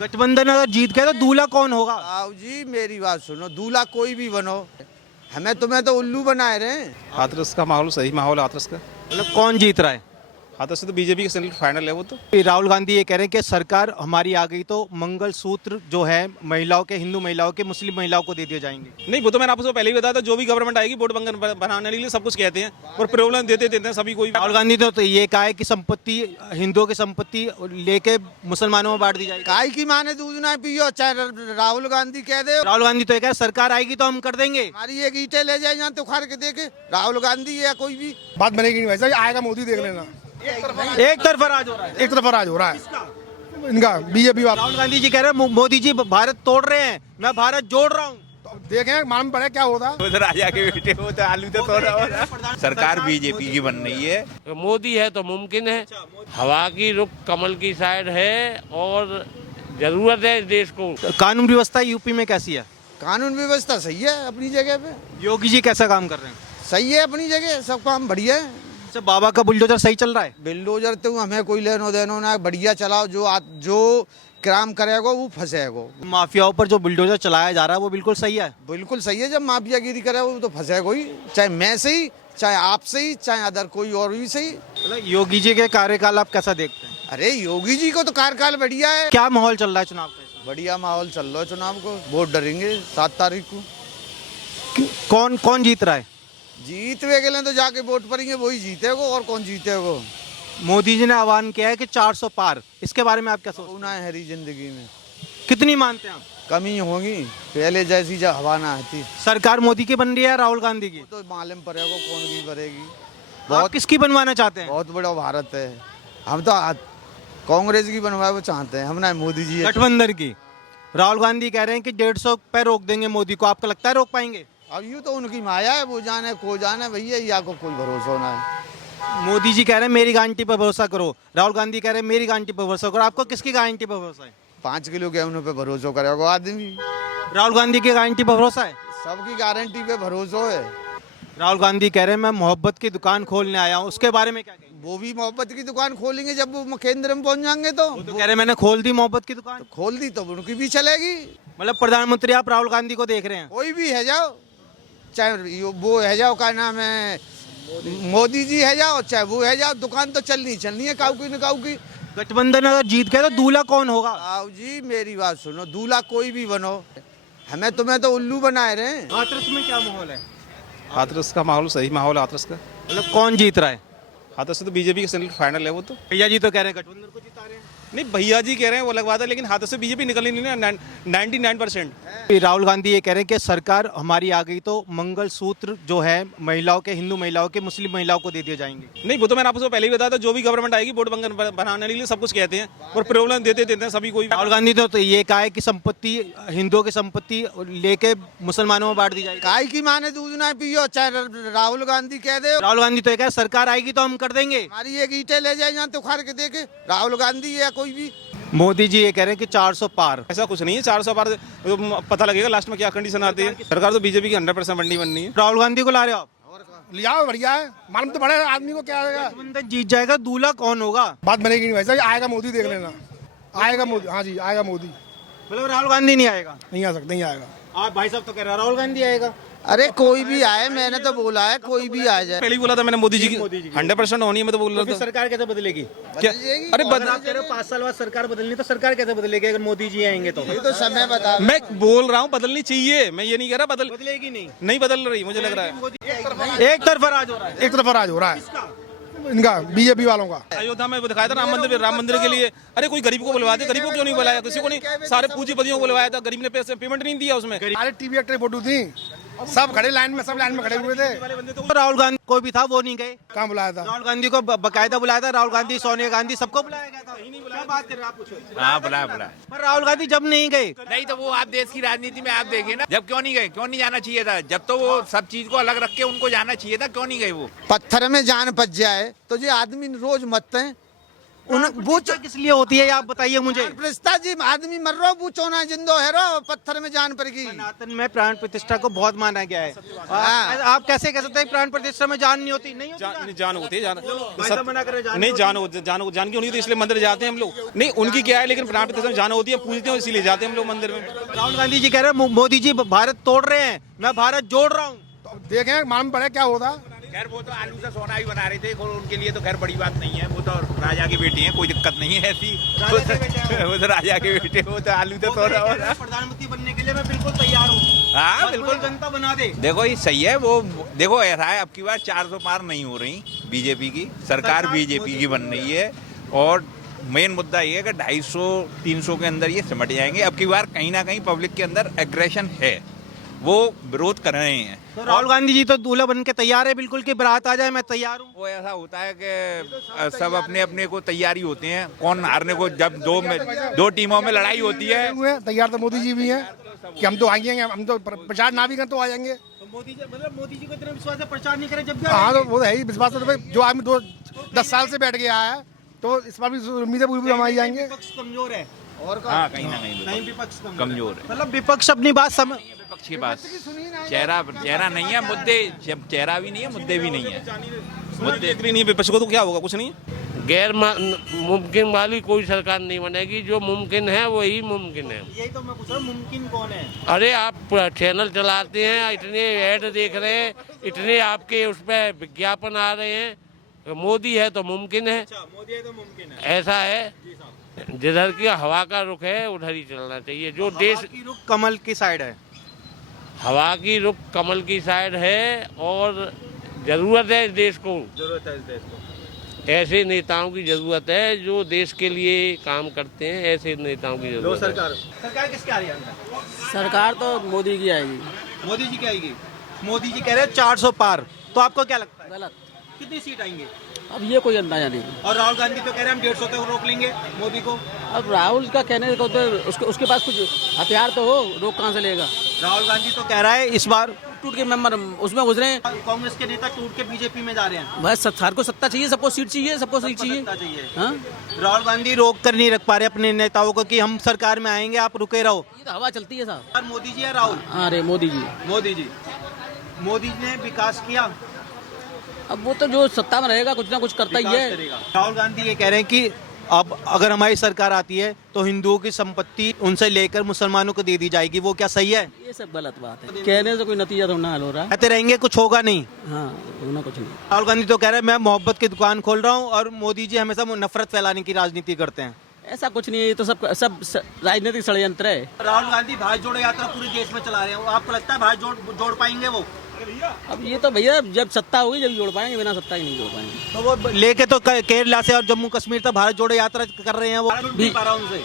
गठबंधन अगर जीत गया तो दूल्हा कौन होगा? आओ जी मेरी बात सुनो, दूल्हा कोई भी बनो, हमें तुम्हें तो उल्लू बनाए रहे हैं। हाथरस का माहौल सही माहौल है हाथरस का। मतलब कौन जीत रहा है? हाथरस से तो बीजेपी का सेंट्रल फाइनल है वो तो। राहुल गांधी ये कह रहे हैं कि सरकार हमारी आ गई तो मंगलसूत्र जो है महिलाओं के, हिंदू महिलाओं के, मुस्लिम महिलाओं को दे दिए जाएंगे। नहीं, वो तो मैंने आपको पहले ही बताया था, जो भी गवर्नमेंट आएगी वोट बनाने के लिए सब कुछ कहते हैं और प्रॉब्लम देते हैं सभी कोई। राहुल गांधी ने तो ये कहा है कि संपत्ति, हिंदुओं की संपत्ति लेके मुसलमानों में बांट दी जाएगी। काय की माने दूध ना पियो, चाहे राहुल गांधी कह दे। राहुल गांधी तो ये कहा सरकार आएगी तो हम कर देंगे। हमारी एक ईंटें ले जाए यहाँ तो उखाड़ के देखे, राहुल गांधी या कोई भी बात बनेगी नहीं। वैसा आएगा मोदी, देख लेना। एक तरफा राज हो रहा है। एक तरफा राज हो रहा है इनका, बीजेपी वाला। राहुल गांधी जी कह रहे हैं मोदी जी भारत तोड़ रहे हैं, मैं भारत जोड़ रहा हूँ। तो देखें मालूम पड़े क्या होता। राजा के बेटे हो तो आलू तो तोड़ रहा है। सरकार बीजेपी की बन रही है। मोदी है तो मुमकिन है। हवा की रुख कमल की साइड है और जरूरत है इस देश को। कानून व्यवस्था यूपी में कैसी है? कानून व्यवस्था सही है अपनी जगह पे। योगी जी कैसा काम कर रहे हैं? सही है अपनी जगह, सब काम बढ़िया है। अच्छा, बाबा का बुलडोजर सही चल रहा है? बिल्डोजर तो हमें कोई लेनो देनो ना, बढ़िया चलाओ। जो क्राइम करेगा वो फंसेगा। माफियाओं पर जो बुलडोजर चलाया जा रहा है वो बिल्कुल सही है। बिल्कुल सही है, जब माफियागिरी करे वो तो फंसेगा ही, चाहे मैं सही, चाहे आप सही, चाहे अदर कोई और भी सही। मतलब योगी जी के कार्यकाल आप कैसा देखते हैं? अरे योगी जी को तो कार्यकाल बढ़िया है। क्या माहौल चल रहा है चुनाव का? बढ़िया माहौल चल रहा है चुनाव को। वोट डरेंगे 7 तारीख को। कौन कौन जीत रहा है? जीत वे गए तो जाके वोट पड़ेंगे, वही जीतेगो और कौन जीतेगो। मोदी जी ने आह्वान किया है कि 400 पार, इसके बारे में आप क्या सोचते हैं? होना है हरी जिंदगी में, कितनी मानते हैं आप? कमी होगी, पहले जैसी जब हवा ना आती। सरकार मोदी की बन रही है राहुल गांधी की? वो तो मालूम पड़ेगा कौन की करेगी। बहुत किसकी बनवाना चाहते हैं? बहुत बड़ा भारत है, हम तो कांग्रेस की बनवाए वो चाहते हैं, हम ना मोदी जी। गठबंधन की। राहुल गांधी कह रहे हैं कि 150 पे रोक देंगे मोदी को, आपको लगता है रोक पाएंगे? अब यूँ तो उनकी माया है, वो जाने को जाने भैया, या को कोई भरोसा ना है। मोदी जी कह रहे हैं मेरी गारंटी पर भरोसा करो, राहुल गांधी कह रहे हैं मेरी गारंटी पर भरोसा करो। आपको किसकी गारंटी पर भरोसा है? 5 किलो गेहूं पे भरोसा करेगा आदमी। राहुल गांधी की गारंटी पर भरोसा है? सबकी गारंटी पे भरोसा है। राहुल गांधी कह रहे हैं मैं मोहब्बत की दुकान खोलने आया हूँ, उसके बारे में क्या कहेंगे? वो भी मोहब्बत की दुकान खोलेंगे जब वो केंद्र में पहुंच जाएंगे तो। वो तो कह रहे हैं मैंने खोल दी मोहब्बत की दुकान। खोल दी तो उनकी भी चलेगी। मतलब प्रधानमंत्री आप राहुल गांधी को देख रहे हैं? कोई भी है जाओ, चाहे वो है जाओ, का नाम है मोदी जी है जाओ, चाहे वो है जाओ, दुकान तो चलनी है काऊ की न काऊ की। गठबंधन अगर जीत गया तो दूल्हा कौन होगा? आओ जी मेरी बात सुनो, दूल्हा कोई भी बनो, हमें तुम्हें तो उल्लू बनाए रहे हैं। हाथरस में क्या माहौल है? हाथरस का माहौल सही माहौल है हाथरस का। मतलब कौन जीत रहा है? हाथरस से तो बीजेपी का सेंट्रल फाइनल है वो तो। भैया जी तो कह रहे हैं गठबंधन को जिता रहे हैं। नहीं, भैया जी कह रहे हैं वो अलग बात है, लेकिन हाथरस से बीजेपी निकली नहीं ना 99%। राहुल गांधी ये कह रहे हैं कि सरकार हमारी आ गई तो मंगलसूत्र जो है महिलाओं के, हिंदू महिलाओं के, मुस्लिम महिलाओं को दे दिए जाएंगे। नहीं, वो तो मैंने आपको पहले ही बताया था, जो भी गवर्नमेंट आएगी वोट बनाने के लिए सब कुछ कहते हैं और प्रॉब्लम देते हैं सभी कोई। राहुल गांधी ने तो ये कहा है कि संपत्ति, हिंदुओं की संपत्ति लेके मुसलमानों में बांट दी जाएगी। काय की माने दूध ना पियो, चाहे राहुल गांधी कह दे। राहुल गांधी तो ये कहा सरकार आएगी तो हम कर देंगे। हमारी एक ईंटें ले जाए यहाँ तो उखाड़ के देखे, राहुल गांधी या कोई भी। मोदी जी ये कह रहे हैं कि 400 पार। ऐसा कुछ नहीं है, 400 पार पता लगेगा लास्ट में क्या कंडीशन आती है। सरकार तो बीजेपी की 100% बननी है। राहुल गांधी को ला रहे हो आप? लिया बढ़िया है, मालूम तो पड़े आदमी को क्या आएगा। गठबंधन जीत जाएगा, दूल्हा कौन होगा? बात बनेगी नहीं। वैसा आएगा मोदी, देख लेना। आएगा मोदी, हाँ जी आएगा मोदी। मतलब राहुल गांधी नहीं आएगा? नहीं आ सकता, नहीं आएगा। आप भाई साहब तो कह रहे हैं राहुल गांधी आएगा। अरे कोई भी आए, मैंने तो बोला है कोई भी आ जाए। पहले ही बोला था मैंने, मोदी जी की 100% होनी है, मैं तो बोल रहा फिर था। सरकार कैसे बदलेगी? क्या? अरे अगर आप कह रहे हो 5 साल बाद सरकार बदलनी, तो सरकार कैसे बदलेगी अगर मोदी जी आएंगे तो? ये तो समय बता। मैं बोल रहा हूँ बदलनी चाहिए, मैं ये नहीं कह रहा बदलेगी नहीं बदल रही, मुझे लग रहा है। एक तरफा राज हो रहा है। एक तरफा राज हो रहा है इनका, बीजेपी वालों का। अयोध्या में वो दिखाया था राम मंदिर के लिए। अरे कोई गरीब को बुलवा दे, गरीब को क्यों नहीं बुलाया? किसी को नहीं, सारे पूंजीपतियों को बुलवाया था, गरीब ने पैसे पेमेंट नहीं दिया उसमें। सारे टीवी एक्टर फोटो थी, सब खड़े लाइन में, सब लाइन में खड़े हुए थे। तो राहुल गांधी कोई भी था वो नहीं गए। कहाँ बुलाया था? राहुल गांधी को बकायदा बुलाया था, राहुल गांधी, सोनिया गांधी, सबको बुलाया गया था। क्या बात कर रहे हैं आप? कुछ हाँ बुलाया। पर राहुल गांधी जब नहीं गए। नहीं तो वो आप देश की राजनीति में आप देखे ना, जब क्यों नहीं गए, क्यों नहीं जाना चाहिए था? जब तो वो सब चीज को अलग रख के उनको जाना चाहिए था, क्यों नहीं गए वो? पत्थर में जान बच जाए तो ये आदमी रोज मरते हैं, वो किस लिए होती है ये आप बताइए मुझे। प्रतिष्ठा जी, आदमी मर रहा, वो चोना जिंदो है रो, पत्थर में जान पड़ेगी। सनातन में प्राण प्रतिष्ठा को बहुत माना गया है। आप कैसे कह सकते हैं प्राण प्रतिष्ठा में जान नहीं होती? नहीं होती जान होती है, जान भाई साहब मना कर रहे हैं, नहीं जान क्यों नहीं होती, इसलिए मंदिर जाते हैं हम लोग। नहीं उनकी क्या है, लेकिन प्राण प्रतिष्ठा में जान होती है, पूजते हैं इसीलिए जाते हैं हम लोग मंदिर में। राहुल गांधी जी कह रहे हैं मोदी जी भारत तोड़ रहे हैं, मैं भारत जोड़ रहा हूँ। तो देखें मालूम पड़े क्या होता। खैर वो तो आलू से सोना ही बना रहे थे, और उनके लिए तो खैर बड़ी बात नहीं है, वो तो राजा की बेटी है, कोई दिक्कत नहीं है ऐसी। वो तो राजा के बेटे, वो तो आलू से सोना बना। प्रधानमंत्री बनने के लिए मैं बिल्कुल तैयार हूँ। हाँ बिल्कुल, जनता बना दे। देखो ये सही है। वो देखो ऐसा है, अब की बार 400 पार नहीं हो रही बीजेपी की सरकार, बीजेपी की बन रही है। और मेन मुद्दा ये है कि 250-300 के अंदर ये सिमट जाएंगे। अब की बार कहीं ना कहीं पब्लिक के अंदर एग्रेशन है, वो विरोध कर रहे हैं। तो राहुल गांधी जी तो दूल्हा बन के तैयार है बिल्कुल कि बारात आ जाए, मैं तैयार हूँ। वो ऐसा होता है कि सब अपने अपने को तैयारी होते हैं, कौन हारने को। जब दो टीमों में लड़ाई होती है, तैयार तो मोदी जी भी हैं कि हम तो आएंगे, हम तो प्रचार ना भी करें तो आ जाएंगे। मोदी जी को इतना विश्वास है, प्रचार नहीं करे जब भी हाँ तो वो है ही विश्वास। तो जो आदमी 10 साल से बैठ गया है, तो इस बार भी उम्मीदें पूरी हम आ जाएंगे। विपक्ष कमजोर है और हाँ कहीं ना कहीं विपक्ष कमजोर है। मतलब विपक्ष अपनी बात समझ, विपक्ष की बात, चेहरा नहीं है, मुद्दे, चेहरा भी नहीं है, मुद्दे भी नहीं है। मुद्दे इतनी नहीं, विपक्ष को तो क्या होगा, कुछ नहीं। गैर मुमकिन वाली कोई सरकार नहीं बनेगी, जो मुमकिन है वही मुमकिन है। यही तो मैं पूछ रहा हूँ, मुमकिन कौन है? अरे आप चैनल चलाते हैं, इतने ऐड देख रहे हैं, इतने आपके उस पर विज्ञापन आ रहे हैं, मोदी है तो मुमकिन है। मोदी है तो मुमकिन है, ऐसा है। जिधर की हवा का रुख है उधर ही चलना चाहिए। जो देश की रुख कमल की साइड है, हवा की रुख कमल की साइड है, और जरूरत है इस देश को, जरूरत है इस देश को। ऐसे नेताओं की जरूरत है जो देश के लिए काम करते हैं, ऐसे नेताओं की जरूरत है। सरकार किसकी आ रही है? सरकार तो मोदी की आएगी। मोदी जी की आएगी। मोदी जी कह रहे हैं 400 पार, तो आपको क्या लगता है गलत। कितनी सीट आएंगे? अब ये कोई अंदाजा नहीं। और राहुल गांधी तो कह रहे हैं हम 150 तक रोक लेंगे मोदी को। अब राहुल का कहने को तो उसके पास कुछ हथियार तो हो, रोक कहाँ से लेगा? राहुल गांधी तो कह रहा है इस बार टूट के मेंबर उसमें घुस रहे हैं। कांग्रेस के नेता टूट के बीजेपी में जा रहे हैं। बस सरकार को सत्ता चाहिए, सबको सीट चाहिए, सबको सीट चाहिए। सत्ता चाहिए। हाँ? राहुल गांधी रोक कर नहीं रख पा रहे अपने नेताओं को कि हम सरकार में आएंगे, आप रुके रहो। ये तो हवा चलती है साहब। मोदी जी या राहुल? अरे मोदी जी। मोदी जी, मोदी ने विकास किया, अब वो तो जो सत्ता में रहेगा कुछ ना कुछ करता ही है। राहुल गांधी ये कह रहे हैं कि अब अगर हमारी सरकार आती है तो हिंदुओं की संपत्ति उनसे लेकर मुसलमानों को दे दी जाएगी, वो क्या सही है? ये सब गलत बात है, कहने से कोई नतीजा तो ना हल हो रहा है। कहते रहेंगे कुछ होगा नहीं। हाँ होना कुछ नहीं। राहुल गांधी तो कह रहे हैं मैं मोहब्बत की दुकान खोल रहा हूँ, और मोदी जी हमेशा नफरत फैलाने की राजनीति करते हैं। ऐसा कुछ नहीं है, ये तो सब राजनीतिक षड्यंत्र है। राहुल गांधी भारत जोड़ो यात्रा पूरे देश में चला रहे हैं, आपको लगता है भारत जोड़ पाएंगे वो? अब ये तो भैया जब सत्ता होगी जब जोड़ पाएंगे, बिना सत्ता ही नहीं जोड़ पाएंगे। तो वो लेके तो केरला से और जम्मू कश्मीर तक भारत जोड़ो यात्रा कर रहे हैं, वो भी पा रहा उनसे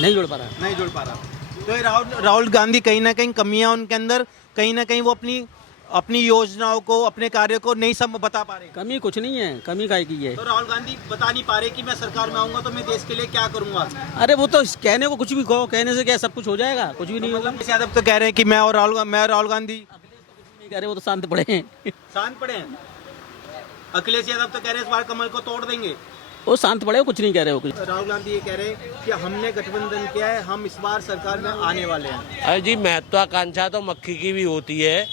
नहीं जोड़ पा रहा। नहीं जोड़ पा रहा। तो ये राहुल गांधी कहीं ना कहीं कमियां उनके अंदर, कहीं ना कहीं वो अपनी योजनाओं को, अपने कार्यों को नहीं सब बता पा रहे। कमी कुछ नहीं है, कमी काहे की है? तो राहुल गांधी बता नहीं पा रहे कि मैं सरकार में आऊंगा तो मैं देश के लिए क्या करूंगा। अरे वो तो कहने को कुछ भी कहो, कहने से क्या सब कुछ हो जाएगा? कुछ भी नहीं होगा। अखिलेश यादव तो कह रहे हैं कि मैं राहुल गांधी नहीं कह रहे, वो तो शांत पड़े हैं। शांत पड़े हैं। अखिलेश यादव तो कह रहे हैं इस बार कमल को तोड़ देंगे। वो शांत पड़े, कुछ नहीं कह रहे हो कुछ। राहुल गांधी ये कह रहे हैं कि हमने गठबंधन किया है, हम इस बार सरकार में आने वाले हैं। अरे जी, महत्वाकांक्षा तो मक्खी की भी होती है,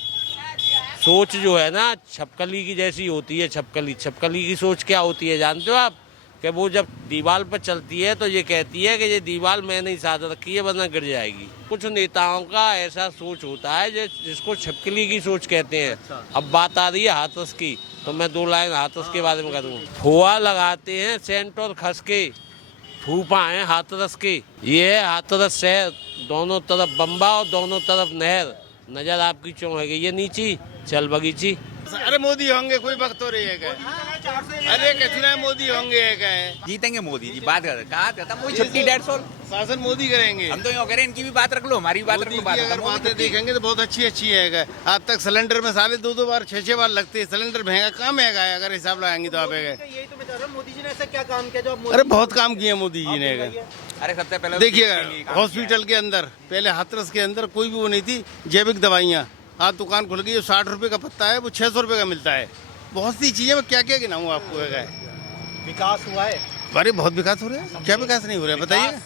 सोच जो है ना छपकली की जैसी होती है। छपकली की सोच क्या होती है जानते हो आप? कि वो जब दीवार पर चलती है तो ये कहती है कि ये दीवार मैंने ही साथ रखी है वरना गिर जाएगी। कुछ नेताओं का ऐसा सोच होता है जिसको छपकली की सोच कहते हैं। अब बात आ रही है हाथरस की, तो मैं 2 लाइन हाथरस के बारे में करूँ। फुआ लगाते हैं सेंट और खस के, फूफा है हाथरस के। ये है हाथरस शहर, दोनों तरफ बम्बा और दोनों तरफ नहर। नजर आपकी क्यों है? ये नीची चल बगीची। अरे मोदी होंगे, कोई वक्त तो रहेगा। अरे कितना मोदी होंगे जीतेंगे मोदी जी। बात कर कहा था वही 36-150 शासन मोदी करेंगे। हम तो यूँ कह रहे हैं इनकी भी बात रख लो, हमारी भी बात रख लो। अगर बातें देखेंगे तो बहुत अच्छी है। आज तक सिलेंडर में साले 2 बार 6 बार लगते हैं। सिलेंडर महंगा कहाँ महंगा है? अगर हिसाब लगाएंगे तो आप यही तो मैं चाह रहा हूं, मोदी जी ने ऐसा क्या काम किया जो अरे बहुत काम किया मोदी जी ने। अरे सबसे पहले देखिए हॉस्पिटल के अंदर, पहले हाथरस के अंदर कोई भी वो नहीं थी। जैविक दवाइयाँ आज दुकान खुल गई, 60 रुपए का पत्ता है वो 600 रुपए का मिलता है। बहुत सी चीजें में क्या क्या गिनाऊँ आपको। विकास हुआ है, अरे बहुत विकास हो रहा है, क्या विकास नहीं हो रहा है बताइए।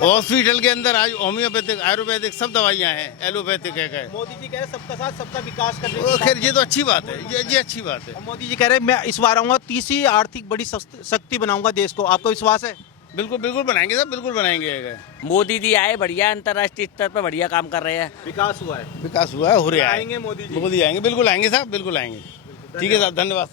हॉस्पिटल के अंदर आज होम्योपैथिक, आयुर्वेदिक सब दवाइयाँ हैं, एलोपैथिक है। मोदी जी कह रहे सबका साथ सबका विकास करने वो की खैर ये तो अच्छी बात है, ये अच्छी बात है। और मोदी जी कह रहे मैं इस बार आऊंगा तीसरी आर्थिक बड़ी शक्ति बनाऊंगा देश को, आपको विश्वास है? बिल्कुल बिल्कुल बनाएंगे साहब, बिल्कुल बनाएंगे। मोदी जी आए, बढ़िया अंतर्राष्ट्रीय स्तर पर बढ़िया काम कर रहे हैं। विकास हुआ है, विकास हुआ है, हो रहा है। आएंगे मोदी जी? मोदी आएंगे, बिल्कुल आएंगे साहब, बिल्कुल आएंगे। ठीक है साहब, धन्यवाद।